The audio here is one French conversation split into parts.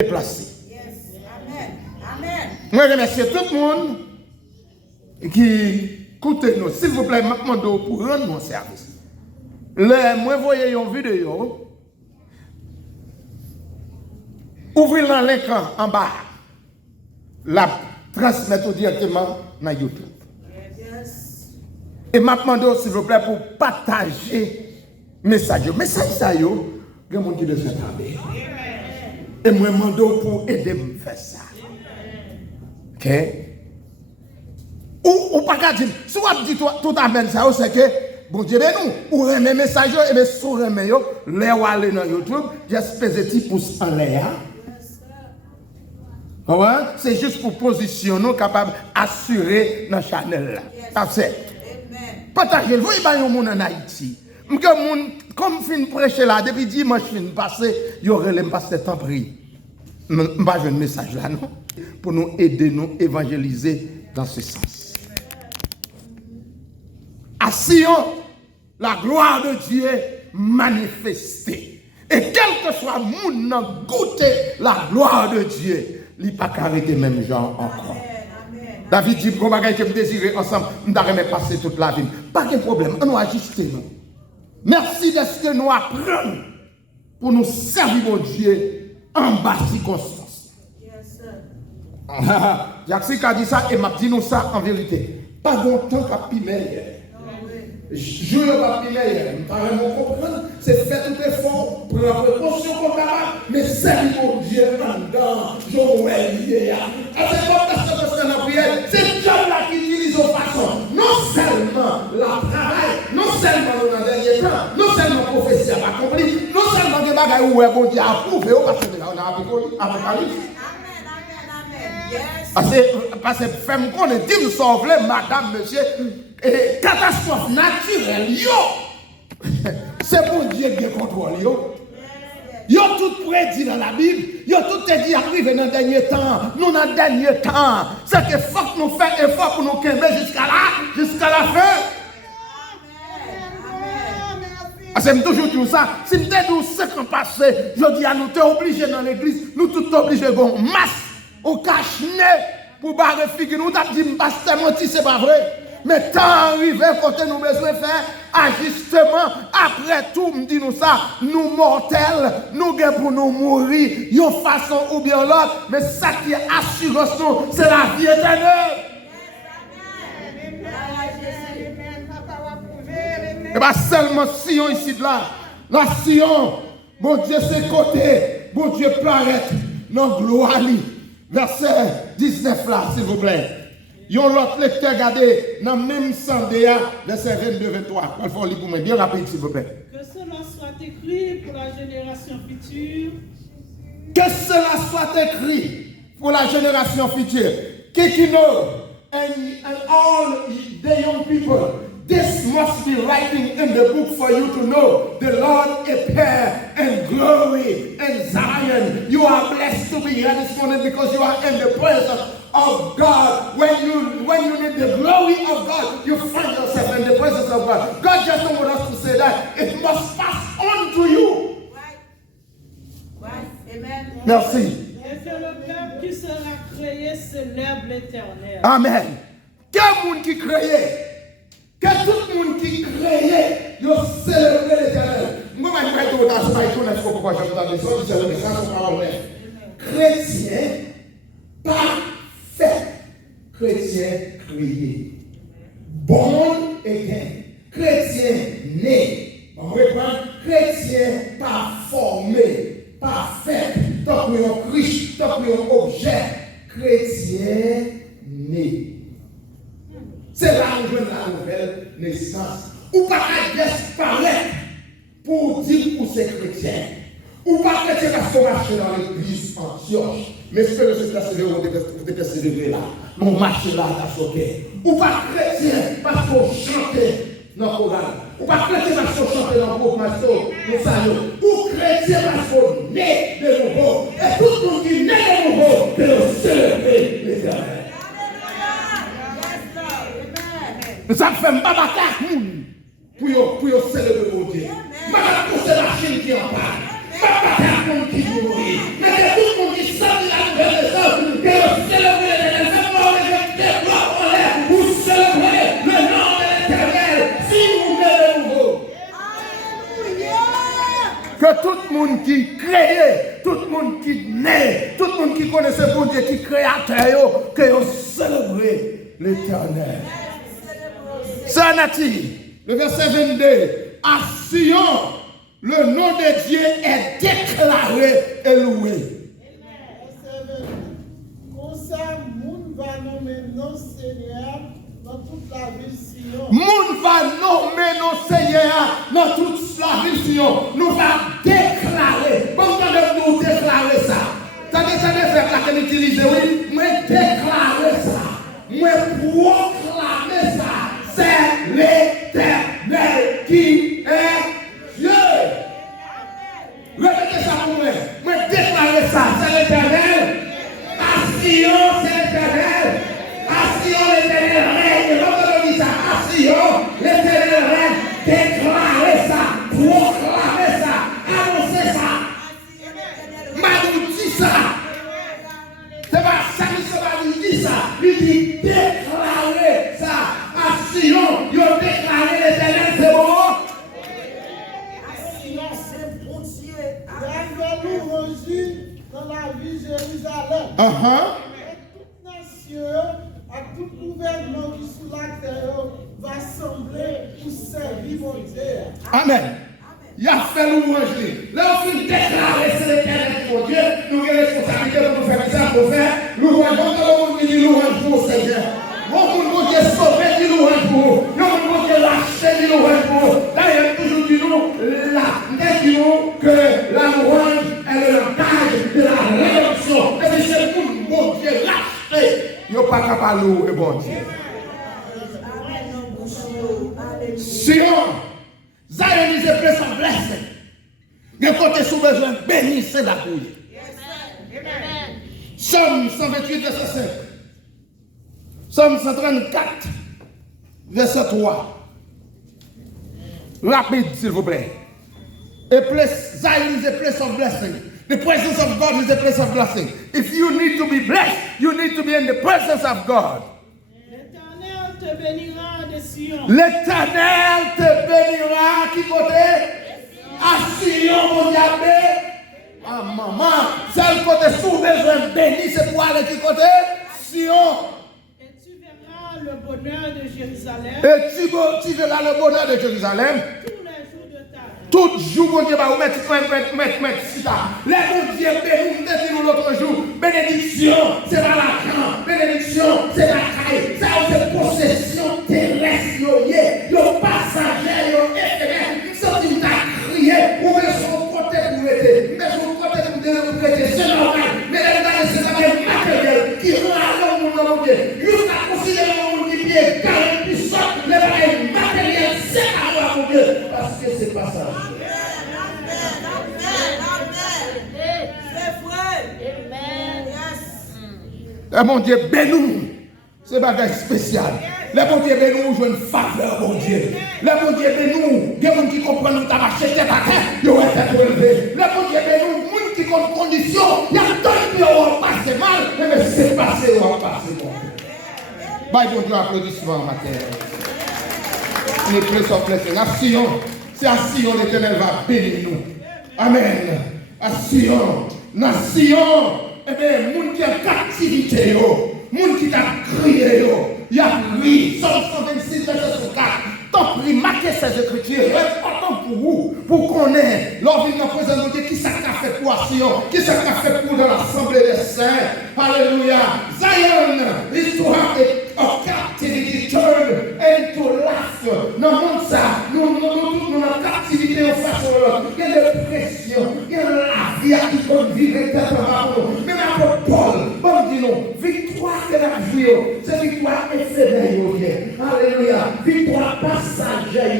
déplacé. Moi, je remercie tout le monde qui écoute nous. S'il vous plaît, je demande pour rendre mon service. Moi, vous voyez une vidéo. Ouvrez l'écran en bas. La transmettre directement dans YouTube. Et je demande, s'il vous plaît, pour partager le message. Le message, ça, il y a des gens qui le font travailler. Et moi, je demande pour aider à faire ça. Ok? Ou pas qu'à dire, si vous dites tout à fait ça, c'est que, bon Dieu, nous, ou remet message, et bien, si vous remet, les ou aller dans YouTube, juste peser petit pouce en l'air. C'est juste pour positionner, capable d'assurer dans la chaîne. Partagez-le. Vous voyez, il y a un monde en Haïti. Comme fin prêcher là, depuis dimanche fin passé, il y aurait le pasteur temps pris. Je ne vais pas un message là, non? Pour nous aider, nous évangéliser dans ce sens. À Sion, la gloire de Dieu manifestée. Et quel que soit le monde, goûter la gloire de Dieu, il n'y a pas qu'arrêter même gens encore. David dit, qu'on va désirer ensemble, nous devons passer toute la vie. Pas de problème, on nous ajuster nous. Merci de ce que nous apprenons pour nous servir mon Dieu en basse circonstance. Jacques a dit ça et m'a dit nous ça en vérité. Pas longtemps qu'à Pimeille. Je ne vais pas Pimeille. Vous comprenez? C'est faire tout effort, prendre précaution comme ça, mais servir mon Dieu en dedans. Joël, c'est John là qui utilise aux façons. Non seulement la travail, non seulement dans le dernier temps, non seulement la prophétie a accompli, non seulement des bagages où bon Dieu a approuvé, parce que là on a Apocalypse. Parce que femme qu'on est dit, nous sauver, madame, monsieur, et catastrophe naturelle, c'est bon Dieu qui contrôle, Yo tout prédit dans la Bible, yo tout dit arrivé dans le dernier temps, nous dans le dernier temps, c'est que faut que nous fassions effort pour nous calmer jusqu'à la fin. C'est toujours tout ça. Si nous avons 5 ans passés, je dis à nous, tu es obligé dans l'église, nous tous obligés de faire masse au cache-nez pour barrer figure. Nous avons dit, pasteur menti, c'est pas vrai. Mais tant arrivé, quand nous besoin de faire ajustement, après tout, me dit nous ça, nous mortels, nous gagnons pour nous mourir, d'une façon ou bien l'autre, mais ça qui est assurance, c'est la vie éternelle. Et pas seulement Sion ici de là, la Sion, bon Dieu c'est côté, bon Dieu planète, non gloire. Verset 19 là, s'il vous plaît. Yon l'autre lecteur, regardez, dans le même Sandéa, verset 22-23. Il faut lire pour moi, bien rapide, s'il vous plaît. Que cela soit écrit pour la génération future. Que cela soit écrit pour la génération future. Qui know, and all the young people, this must be writing in the book for you to know. The Lord appear in glory in Zion. You are blessed to be here this morning because you are in the presence of God. When you need the glory of God, you find yourself in the presence of God. God just don't want us to say that. It must pass on to you. Right. Amen. Merci. Et que le peuple qui sera créé célèbre l'Éternel. Amen. Quel monde qui créé? Que tout le monde qui créé, il célèbre l'Éternel. Moi, je vais vous dire pourquoi je vous dis chrétien, parfait. Chrétien créé. Born again. Chrétien né. On reprend. Chrétien pas formé. Parfait. Tant que un Christ, tant que un objet. Chrétien né. C'est là où je la nouvelle naissance. Ou pas disparaître pour dire pour ces chrétiens. Ou pas chrétien parce qu'on marche dans l'église Antioche. Mais ce que je persévérer, vous persévérer là. Mon marché là, à choqué. Ou pas chrétien parce qu'on chantait dans le chorale. Ou pas chrétien parce qu'on chantait dans le groupe masto. Ou chrétien parce qu'on naît de nouveau. Et tout le monde qui naît de nouveau, de célébrer l'Éternel. Nous avons fait un babacar pour célébrer mon Dieu. Babacar pour c'est la Chine qui en parle. Babacar pour qui mourit. Mais tout le monde qui qui crée, tout le monde qui naît, tout le monde qui connaît ce bon Dieu qui est créateur, que vous célébrez l'Éternel. Ça, Nati, le verset 22, à Sion, le nom de Dieu est déclaré et loué. Comme ça, moun va nommer nos seigneurs dans toute la ville Sion. Moun va nommer nos seigneurs dans toute la ville Sion. Nous va déclarer. Comment nous déclarer ça? Ça veut faire la qu'elle utilise, oui. Moi déclarer ça. Moi proclamer ça. C'est l'Éternel qui est Dieu. Répétez ça pour moi. Moi déclarer ça. C'est l'Éternel. À Sion, c'est l'Éternel. À Sion, l'Éternel règne. L'autre dit ça. À Sion, l'Éternel règne. Déclarez ça. Proclamez ça. Annoncez ça. Madou dit ça. C'est pas ça qui se va lui dire ça. Lui dit déclarer ça. À Sion, il a déclaré l'Éternel, c'est bon. À Sion, c'est bon Dieu. Nous régir dans la ville Jérusalem. Et toute nation, à tout gouvernement qui sous la terre, va sembler pour servir mon Dieu. Amen. Il a fait louange. Là, on finit déclarer c'est l'Éternel pour Dieu. Nous avons responsabilité pour faire ça, pour faire louange. Donc, on dit louange pour le Seigneur. On Dieu sauvé, dit louange pour vous. On Dieu lâché, dit louange pour vous. Là, il y a toujours dit nous que la louange est le langage de la rédemption. Et c'est pour mon Dieu lâché. Il n'y a pas capable de louer bon Dieu. Sion, Zion is a place of blessing. Mais quand tu as besoin de bénir, c'est la couille. Somme 128, verset 5. Somme 134, verset 3. Rapide, s'il vous plaît. A place, Zion is a place of blessing. The presence of God is a place of blessing. If you need to be blessed, you need to be in the presence of God. L'Éternel te bénira de Sion. L'Éternel te bénira, qui côté? À Sion, mon diable. Ah, maman, celle côté sous besoin béni, c'est pour aller qui côté? Sion. Et tu verras le bonheur de Jérusalem. Et tu verras le bonheur de Jérusalem. Tous les jours de ta vie. Tout jour, mon Dieu, va vous mettre ça. Les mon Dieu, bénis nous l'autre jour. Bénédiction, c'est pas l'argent. Bénédiction, c'est la caille. Ça, c'est possession terrestre. Yo passager, yo éphémère. Ça, tu t'as crié. Ou met son côté pour l'aider. Mais son côté pour l'aider. C'est normal. Mais c'est un matériel qui rend à l'homme mon Dieu. Jusqu'à considérer mon Dieu qui est carré, puissant. Les bagages matériels, c'est à moi, mon Dieu. Parce que c'est pas ça. Le bon Dieu bénis, c'est bagage spécial. Le bon Dieu bénis, je une faveur, bon Dieu. Le bon Dieu bénis, il y a des gens qui comprennent que tu as marché tête à tête, ils vont être élevés. Le bon Dieu bénis, les gens qui ont des conditions, il y a d'autres qui ont passé mal, mais c'est passé, ils ont passé bon. Bye, bon Dieu, applaudissements, ma terre. Une place of blessing. À Sion, c'est à Sion l'Éternel va bénir nous. Amen. À Sion, à Sion, eh bien, moun qui est en captivité, moun qui t'a crié, il a pris, Somme 126, verset 4. Tant pis, marquez ces écritures, c'est important pour vous, pour qu'on ait, lors de notre présence de Dieu, qui ça qu'a fait pour Sion, qui ça qu'a fait pour dans l'assemblée des saints. Alléluia. Zion is to have a captivity turned into laughter. Dans le monde, ça, nous en captivité en face de l'autre. Il y a des pressions, il y a la vie qui peut vivre éternellement. Même après Paul, bon dit nous, victoire que la vie, c'est victoire éphémère. Alléluia. Victoire passagère.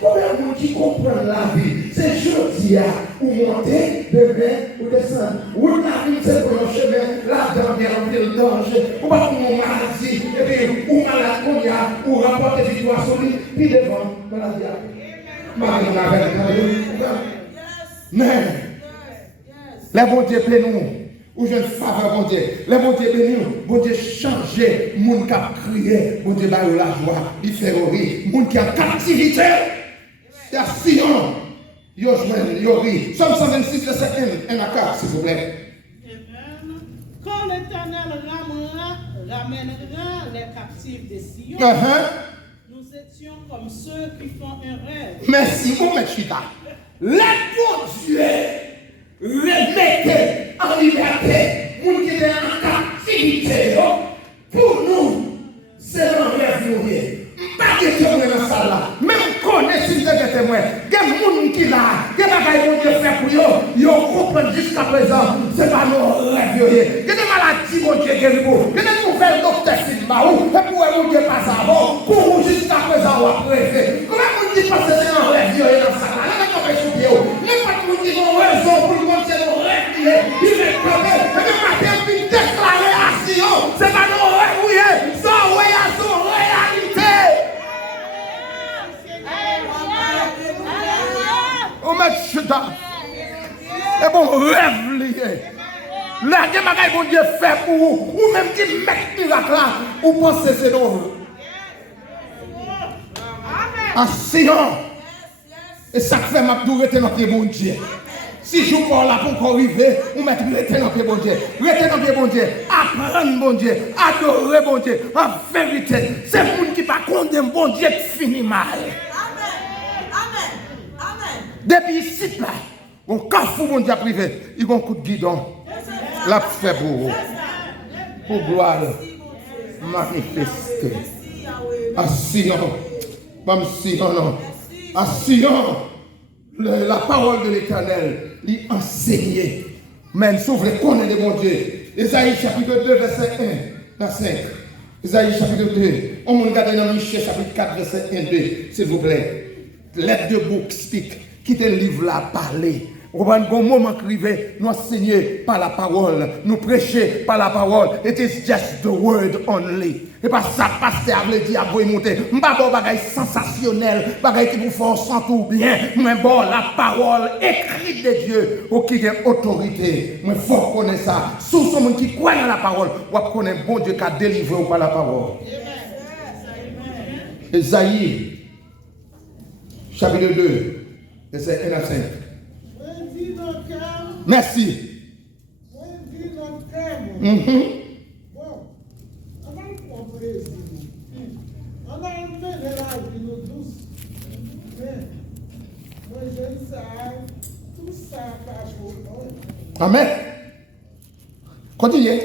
Combien de gens qui comprennent la vie? C'est jeudi ou monter, demain ou descendre. Ou la vie, c'est pour le chemin, là-dedans, il y a un peu de danger. Ou pas pour mon maladie, et puis, ou malade qu'on y a, ou rapporter victoire sur lui, puis devant, maladie. Mais, les bons Dieu bénis, ou je faveur, bon Dieu. Les bons Dieu bénis, bon Dieu changer, moun qui a crié, bon Dieu va la joie, il fait rire, moun qui a captivité, c'est à Sion. Yo jouen, yo ri. Somme 126, verset 1 à 4, s'il vous plaît. Amen. Quand l'Éternel ramènera les captifs de Sion, nous étions comme ceux qui font un rêve. Merci, mon maître Chita. Les bons Dieu remettez en liberté, nous qui sommes en captivité, pour nous, c'est un rêve. Pas de témoin dans ça là. Même connaît si vous êtes témoin. Il y a des gens qui là, il y a des gens qui fait pour eux. Ils comprennent jusqu'à présent, ce n'est pas nos rêves. Il y a des maladies, mon Dieu, il y a des nouvelles docteurs qui sont là. Et pour eux, mon Dieu, pas ça. Pour vous, jusqu'à présent, on va préférer. Comment vous dites que c'est un rêve dans ça là? Là, on va sur pied. Même pas vous dites qu'on a raison pour le monde, c'est nos rêves. Il est comme et même matin, puis déclarer action. C'est pas nos rêves, oui. Ça, oui, à son réalité. On met chita. Et bon, rêve lié. Là, des bagages bon Dieu fait pour vous. Ou même qui met miracle là. Ou pensez c'est nous. À Sion. Et ça fait ma tour rester dans pied bon Dieu. Si je parle là pour qu'on arrive, on met rester dans pied bon Dieu. Rester dans pied bon Dieu. Apprendre bon Dieu. Adorer bon Dieu. En vérité, c'est le monde qui pas condamner bon Dieu qui finit mal. Depuis ici, là, on cafou mon Dieu privé, il y a un coup de guidon. La fait pour vous. Pour gloire manifester. À Sion. Pas Sion, non. À Sion, la parole de l'Éternel, lui enseigner. Même sauf les connaître de mon Dieu. Ésaïe chapitre 2, verset 1 à 5. Ésaïe chapitre 2. On va regarder dans Michée chapitre 4, verset 1 2, s'il vous plaît. Let the book speak. Quittez le livre là, parler. On va un bon moment crier, nous enseigner par la parole, nous prêcher par la parole. It is just the word only. Et pas ça, pasteur veut dire à vous monter. Pas bon bagage sensationnel, bagage qui vous fait sentir bien. Mais bon, la parole écrite de Dieu, au qui a autorité. Mais faut connaître ça. Sous ce monde qui croit dans la parole, on va connaître bon Dieu qui a délivré par la parole. Ésaïe, chapitre 2, verset 1 à 5. Merci. Bon, on va comprendre. On a amené la vie nous tous. Mais, moi, je sais, tout ça cache au fond. Amen. Continuez.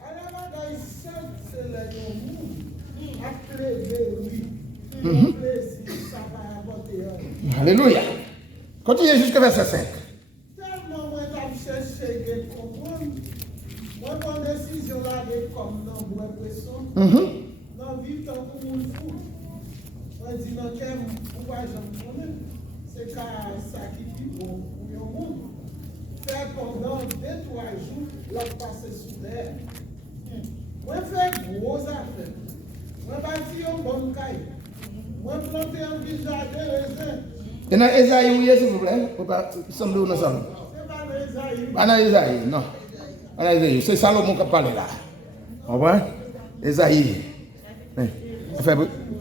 Alors, dans les sept, c'est le monde. Après, oui. Plaisir, ça va apporter. Alléluia. Continuez jusqu'au verset 5. Tellement, moi, j'ai cherché de comprendre. Moi, mon décision là, comme dans mon impression, dans vivre tant que mon fou. Moi, je dis, non, pourquoi j'en connais? C'est ça qui dit bon pour le monde. Faire pendant 2-3 jours, là, passer sous l'air. Moi, faire gros affaires. Moi, bâtir un bon caille. Moi, planter un petit jardin raisin. Et dans Esaïe, oui, s'il vous plaît. Faut pas sembler où nous sommes. C'est pas dans Esaïe. Pas dans Esaïe, non. Pas dans Esaïe. C'est Salomon qui parle là. Vous comprenez? Esaïe.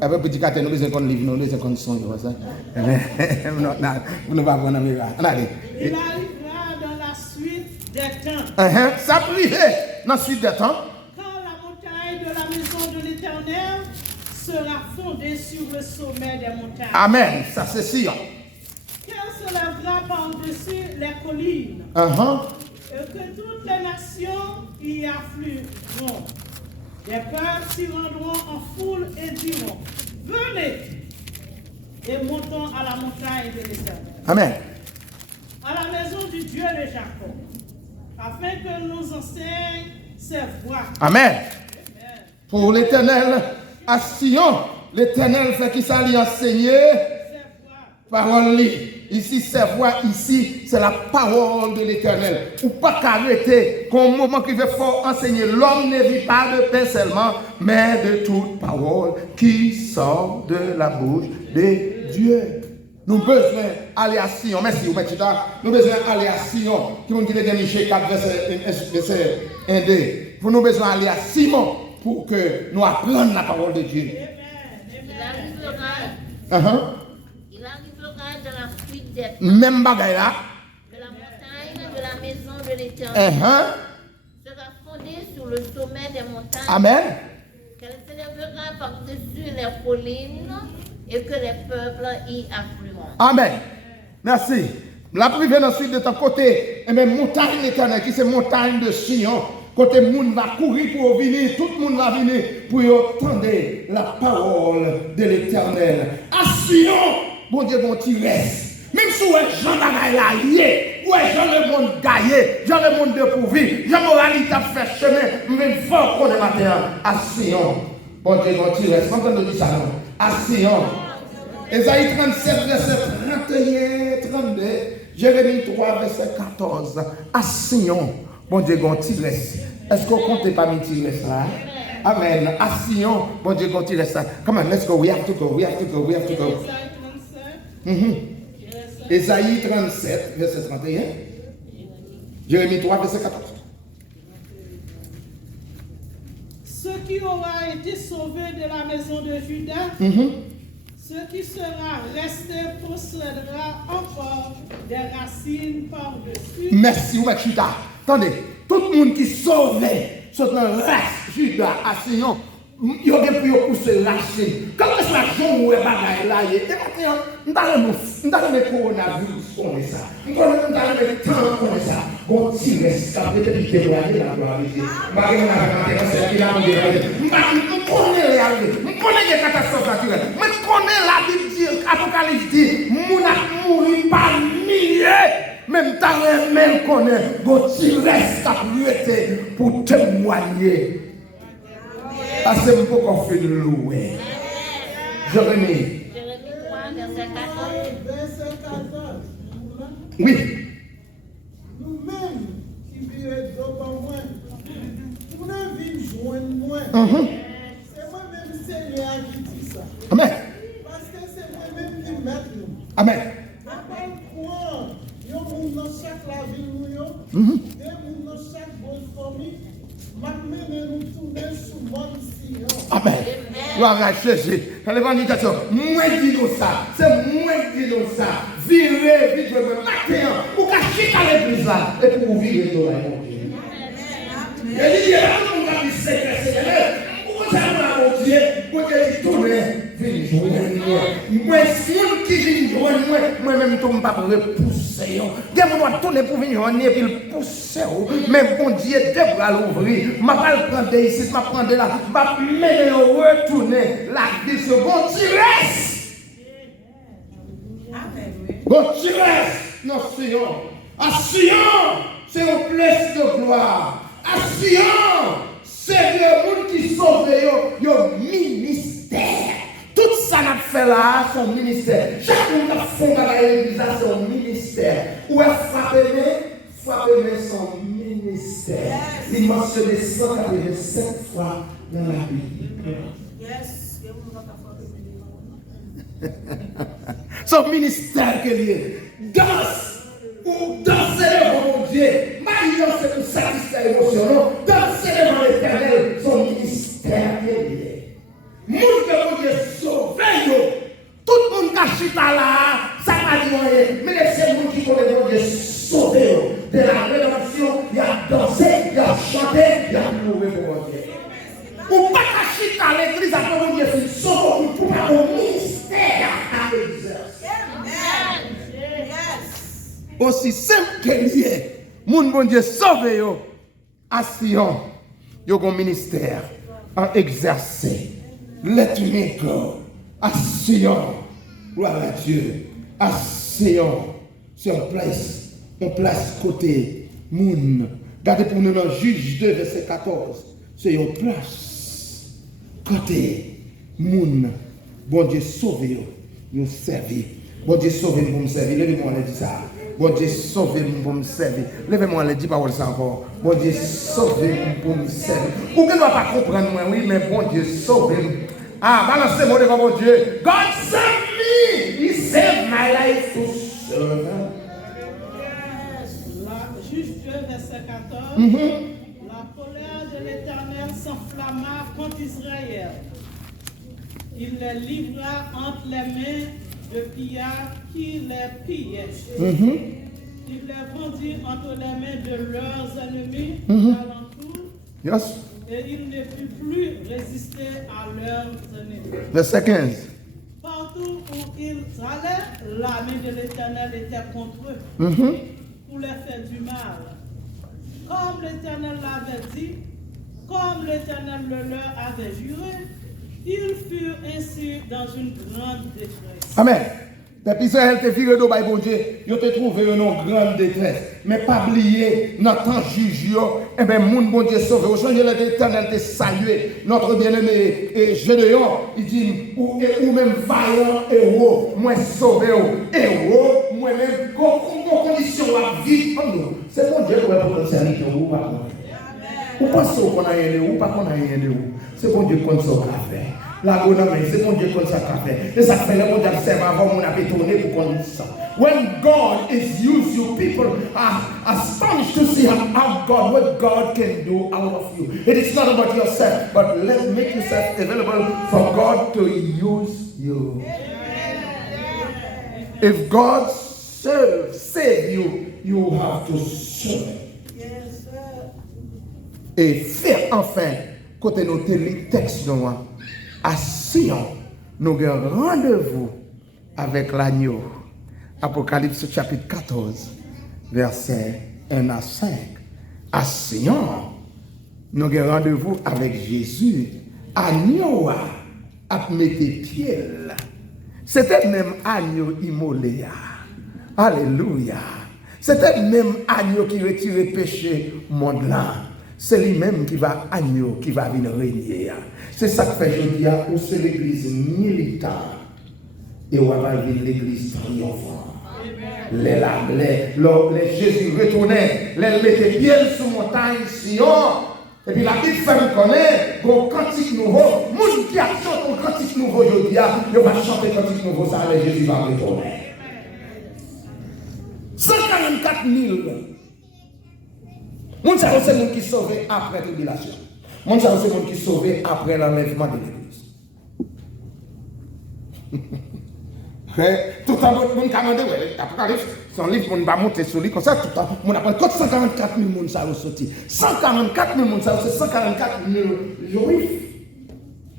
Avec petit caté, nous besoin qu'on livre, nous besoin qu'on songe. Vous ne va pas prendre un miracle. Il arrivera dans la suite des temps. Ça prive dans la suite des temps. Quand la montagne de la maison de l'Éternel sera fondée sur le sommet des montagnes. Amen. Ça c'est sûr. Qu'elle se lèvera par-dessus les collines. Et que toutes les nations y afflueront. Les peuples s'y rendront en foule et diront, venez et montons à la montagne de l'Éternel. Amen. À la maison du Dieu de Jacob, afin que nous enseigne ses voies. Amen. Pour l'Éternel, à Sion, l'Éternel fait qu'il s'allie enseigner parole li. Ici, c'est voix, ici, c'est la parole de l'Éternel. Ou pas qu'arrêter, qu'au moment qu'il veut fort enseigner, l'homme ne vit pas de pain seulement, mais de toute parole qui sort de la bouche de Dieu. Nous besoin aller à Sion. Merci, vous mettez ça. Nous besoin aller à Sion. Qui nous dit dans Michée 4, verset 1, 2. Pour nous besoin aller à Simon pour que nous apprenions la parole de Dieu. Il arrive le rêve dans la suite architecte. Même bagaille là. Que la montagne de la maison de l'Éternel sera fondée sur le sommet des montagnes. Amen. Qu'elle s'élèvera par-dessus les collines et que les peuples y afflueront. Amen. Merci. La prière ensuite de ton côté, et même montagne l'éternel, qui c'est montagne de Sion. Côté monde va courir pour venir, tout le monde va venir pour entendre la parole de l'éternel. À Sion, bon Dieu, bon tu restes. Même si vous êtes Jean d'Agaïa, ou Jean le monde gaillé, Jean le monde dépourvu, Jean moralité a fait chemin, même fort qu'on est matin à Sion. Bon Dieu, bon tu restes. Quand on dit ça, non? À Sion. Ésaïe 37, verset 31, 32, Jérémie 3, verset 14. À Sion, bon Dieu, bon tu restes. Est-ce qu'on compte pas mes tirs là? Amen. À Sion, bon Dieu, bon tu restes là. Come on, let's go. We have to go. We have to go. We have to go. Ésaïe 37, verset 31. Jérémie 3, verset 14. Ce qui aura été sauvé de la maison de Juda, ce qui sera resté possédera encore des racines par-dessus. Merci, ou Juda. Attendez, tout le monde qui sauvé, sur le reste, Juda, à Sion, il y a des plus pousser racine. Quand est-ce que la jambe ou est bagaille là, et maintenant, nous avons le coronavirus comme ça. Nous avons le temps comme ça. Bon, si reste, ça peut être témoigner la gloire de Dieu. Nous connaissons les réalités, nous connaissons les catastrophes naturelles, mais nous connaissons la Bible, l'Apocalypse dit, nous n'avons mouru par milliers. Même temps, même connaît, bon, si reste à pour témoigner. Ah, c'est un peu qu'on fait de louer. Jérémie. Jérémie 3, verset 14. Verset 14. Oui. Nous-mêmes qui vivons dans moi, nous ne vivons joindre moi. C'est moi-même, Seigneur, qui dit ça. Amen. Parce que c'est moi-même qui mets nous. Amen. Après quoi, il y a dans chaque la ville, il y a dans chaque bonne famille. Maintenant, nous tournons sous mon Sion. Amen. Gloire à Jésus. Dans l'évangélisation, moi qui dis ça, c'est moi qui dis ça. Virez, vite, matin, pour cacher à l'église là, et pour virer dans la vie. Il dit, là, on va dire, c'est pourquoi ça va, mon Dieu, pour qu'il tourne, viens joindre moi. Moi, si on qui vient joindre moi, moi-même, je ne peux pas repousser. Je dois tourner pour venir joindre, et puis le pousser. Mais bon Dieu, deux bras l'ouvrir. Je ne vais pas le prendre ici, je vais prendre là. Je vais mener retourner la vie. Bon, tu restes. Bon, tu restes. Non, Sion. À Sion, c'est une place de gloire. À Sion, c'est le monde qui sauve le ministère. Tout ça n'a fait là, son ministère. Chaque monde a fait dans l'église, son ministère. Où est frappé son ministère. Il mentionne 187 fois dans la Bible. Son ministère que lié. Danse ou danser devant mon Dieu. Marie c'est pour satisfaire l'émotion. Danser devant l'Éternel, son ministère que lié. Moun que mon Dieu sauve. Tout le monde cache là, ça va dire rien. Mais laissez moun qui connaît mon Dieu sauve. De la rédemption, il y a dansé, il y a chanté, il y a loué pour mon Dieu. Ou pas cacher à l'église après mon Dieu, c'est sauve pour pas au ministère à l'exercer. Aussi simple que lié, mon bon Dieu sauve yo à Sion, yo un ministère à exercer. Let me go à Sion, gloire à Dieu, à Sion, c'est une place côté moun. Regardez pour nous dans Juge 2 verset 14, c'est une place côté moun. Bon Dieu sauve yo, nous servir. Bon Dieu sauve-nous pour me servir. Levez-moi, on a dit ça. Bon Dieu sauve-nous pour me servir. Levez-moi, on a dit pas ça encore. Bon Dieu sauve-nous pour me servir. Ou que ne va pas comprendre moi, oui, mais bon Dieu sauve-nous. Ah, balancez-moi devant mon Dieu. God save me. He saved my life to serve. Juge 2, verset 14. La colère de l'Éternel s'enflamma contre Israël. Il les livra entre les mains de pillards qui les pillaient. Il les vendit entre les mains de leurs ennemis d'alentour. Yes. Et il ne put plus résister à leurs ennemis. Verset 15. Partout où ils allaient, la main de l'Éternel était contre eux pour leur faire du mal. Comme l'Éternel l'avait dit, comme l'Éternel le leur avait juré, ils furent ainsi dans une grande détresse. Amen. Depuis Israël te viré d'eau, bon Dieu, ils te trouvé une grande détresse. Mais pas oublier, notre temps juge, et bien, mon bon Dieu sauvé. Au change de l'Éternel te saluer. Notre bien-aimé Gédéon, il dit, ou même vaillant héros, moi sauvé, héros, moi-même, condition la vie en nous. C'est bon Dieu qui va prendre serviteur ou pas. Ou pas ça qu'on a aidé, ou pas qu'on a aidé. C'est bon Dieu qu'on s'en fait. La bonne c'est bon Dieu qu'on s'en fait. Et ça fait le bon Dieu serve avant mon appétit tourné pour qu'on dise ça. When God is used, you people are astonished to see how God, what God can do out of you. It is not about yourself, but let's make yourself available for God to use you. If God save you, you have to serve. Et faire enfin, côté nos textes, à Sion, nous avons rendez-vous avec l'agneau. Apocalypse chapitre 14, versets 1 à 5. À Sion, nous avons rendez-vous avec Jésus. Agneau a mis pieds. C'était même agneau immolé. Alléluia. C'était même agneau qui retirait péché monde là. C'est lui-même qui va agneau, qui va venir régner. C'est ça que fait aujourd'hui, où c'est l'église militante et où va venir l'église triomphante. Les Jésus retournait, les mettait bien sur montagne Sion, et puis la Bible fait nous connaître, un cantique nouveau, moun qui a chanté un cantique nouveau aujourd'hui, il va chanter un cantique nouveau, ça, les Jésus va retourner. 144 000. Moun sa c'est moun qui sauvé après la tribulation. Moun sa c'est moun qui sauvé après l'enlèvement de l'église. Tout le temps, moun ka mande, Apocalypse, son livre, moun va monter sur lui, comme ça, tout le temps, moun appelle 144 000 moun sa sorti. 144 000 moun sa, c'est 144 000 juifs.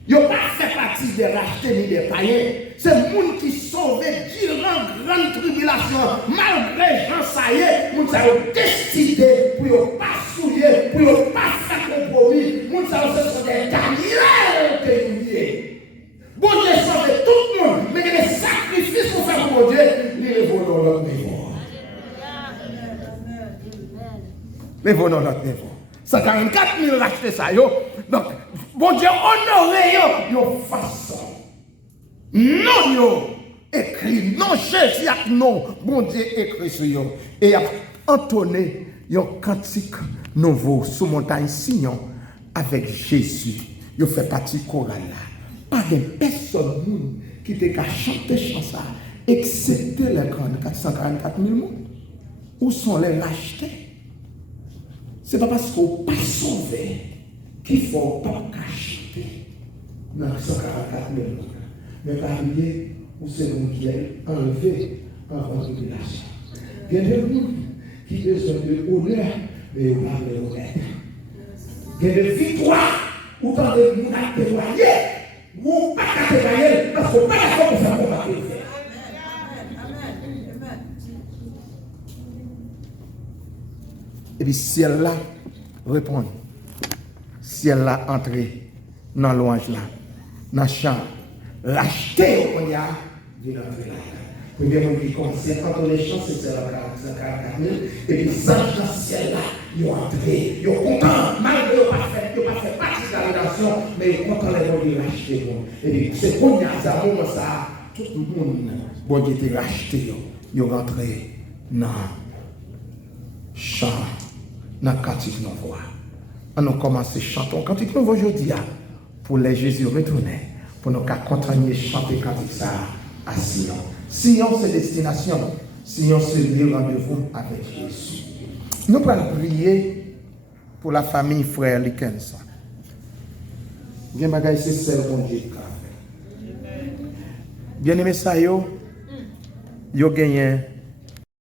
Ils n'ont pas fait partie des rachetés ni des païens. C'est les gens qui sauvent durant la grande tribulation. Malgré Jean Saïe, les gens ont décidé pour ne pas souiller, pour ne pas faire compromis. Les gens sont des Daniel payés. Bon Dieu sauve tout le monde, mais les sacrifices pour faire pour Dieu, ils vont dans notre niveau. Ils vont dans notre niveau. 144 000 rachetés ça, yo. Donc, bon Dieu honoré yo façon. Non yo écrit, non Jésus ak non, bon Dieu écrit sur yo. Et a entonné yon cantique nouveau sous montagne Sion avec Jésus. Yo fait partie chorale là. Pas de personne qui te ka chanter chant ça, excepté les 444 000 monde. Où sont les rachetés? Ce n'est pas parce qu'on n'est pas sauvé qu'il ne faut pas cacher dans 144 000 monde. Mais parmi où c'est nous qui est enlevé en tribulation. Il y a des gens qui besoin de honneur, mais ils parlent de honneur. Il y a des victoires où tant de gens à témoigner, ou pas à témoigner, parce qu'on n'a pas d'accord pour faire combattre. Et puis si elle l'a répond, si elle l'a entré dans l'ouange là, dans le champ, l'acheter au moyen de l'entrée là. Premièrement, qui commence à entendre les chants, c'est la 144 000, et puis les anges dans le ciel là, ils ont entré, ils sont contents, malgré qu'ils n'ont pas fait partie de la rédaction, mais ils sont contents de l'acheter. Et puis c'est pour nous, ça, tout le monde, bon Dieu était racheté, ils sont rentrés dans le chant. Dans le cantique nouveau. On a commencé à chanter un cantique nouveau aujourd'hui pour les Jésus retourner, pour nous continuer à chanter cantique ça à Sion. Sion, c'est destination. Sion, c'est le rendez-vous avec Jésus. Nous allons prier pour la famille frère Likensa. Bien, bagay, c'est celle qu'on dit. Bien aimé ça, yo. yo gagné